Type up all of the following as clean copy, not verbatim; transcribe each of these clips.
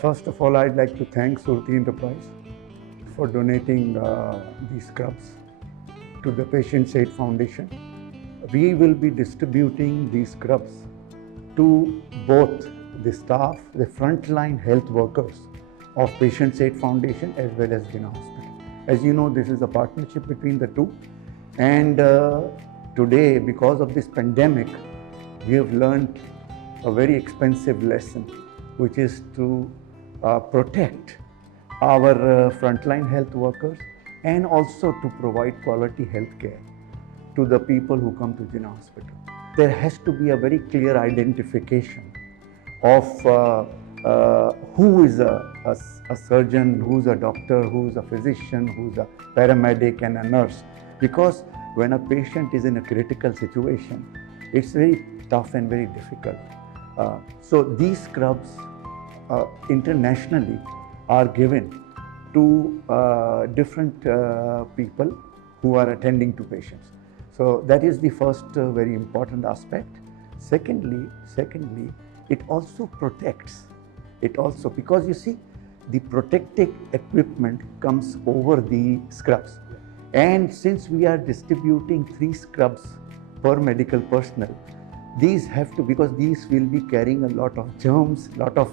First of all, I'd like to thank Soorty Enterprises for donating these scrubs to the Patient Aid Foundation. We will be distributing these scrubs to both the staff, the frontline health workers of Patient Aid Foundation as well as Jinnah Hospital. As you know, this is a partnership between the two. And today, because of this pandemic, we have learned a very expensive lesson, which is to protect our frontline health workers and also to provide quality health care to the people who come to Jinnah Hospital. There has to be a very clear identification of who is a surgeon, who's a doctor, who's a physician, who's a paramedic and a nurse. Because when a patient is in a critical situation, it's very tough and very difficult. So these scrubs internationally are given to different people who are attending to patients. So that is the first very important aspect. Secondly, it also protects. It also, because you see, the protective equipment comes over the scrubs. And since we are distributing 3 scrubs per medical personnel, these have to, because these will be carrying a lot of germs, lot of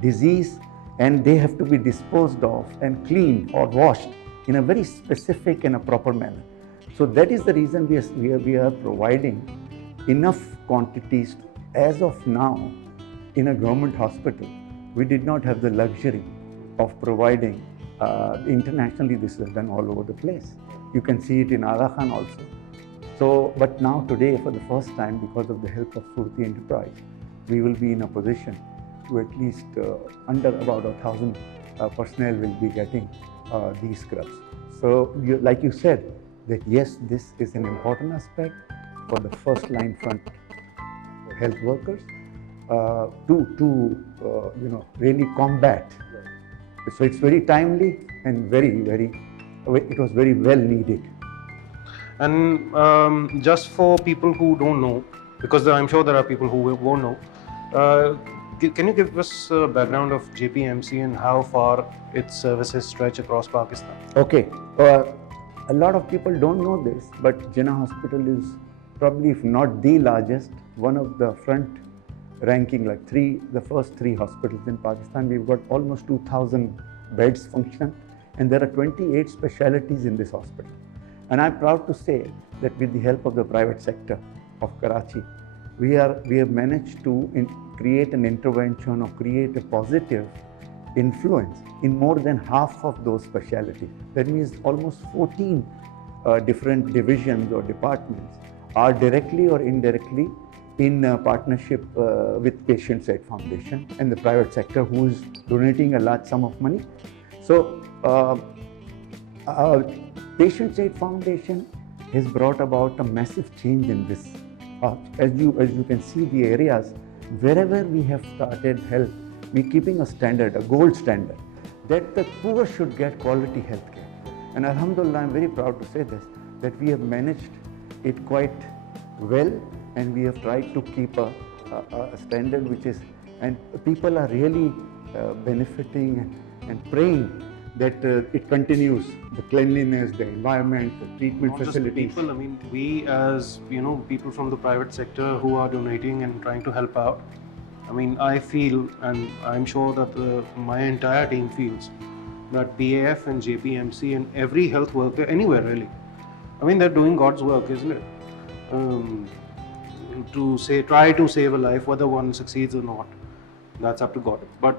disease, and they have to be disposed of and cleaned or washed in a very specific and a proper manner. So that is the reason we are providing enough quantities. As of now, in a government hospital, we did not have the luxury of providing. Internationally, this is done all over the place. You can see it in Aga Khan also. So, but now today, for the first time, because of the help of Soorty Enterprise, we will be in a position to at least under about 1,000 personnel will be getting these scrubs. So, like you said, that yes, this is an important aspect for the first line front health workers to really combat. So it's very timely and it was very well needed. And just for people who don't know, because I'm sure there are people who won't know, can you give us a background of JPMC and how far its services stretch across Pakistan? Okay, a lot of people don't know this, but Jinnah Hospital is probably, if not the largest, one of the front ranking, like the first 3 hospitals in Pakistan. We've got almost 2,000 beds functional, and there are 28 specialties in this hospital. And I'm proud to say that with the help of the private sector of Karachi, we have managed to create an intervention or create a positive influence in more than half of those specialties. That means almost 14 different divisions or departments are directly or indirectly in partnership with Patient Aid Foundation and the private sector, who is donating a large sum of money. So Patient Aid Foundation has brought about a massive change in this. As you can see, the areas wherever we have started health, we're keeping a standard, a gold standard, that the poor should get quality health care. And Alhamdulillah, I'm very proud to say this, that we have managed it quite well, and we have tried to keep a standard which is, and people are really benefiting and praying that it continues, the cleanliness, the environment, the treatment facilities. Just people, I mean, we as people from the private sector who are donating and trying to help out, I mean, I feel, and I'm sure that my entire team feels, that PAF and JPMC and every health worker, anywhere really, I mean, they're doing God's work, isn't it? Try to save a life, whether one succeeds or not, that's up to God. But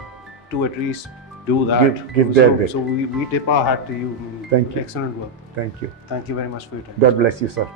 to at least do that, give their bit. So we tip our hat to you. Thank you. Excellent work. Thank you. Thank you very much for your time. God bless you, sir.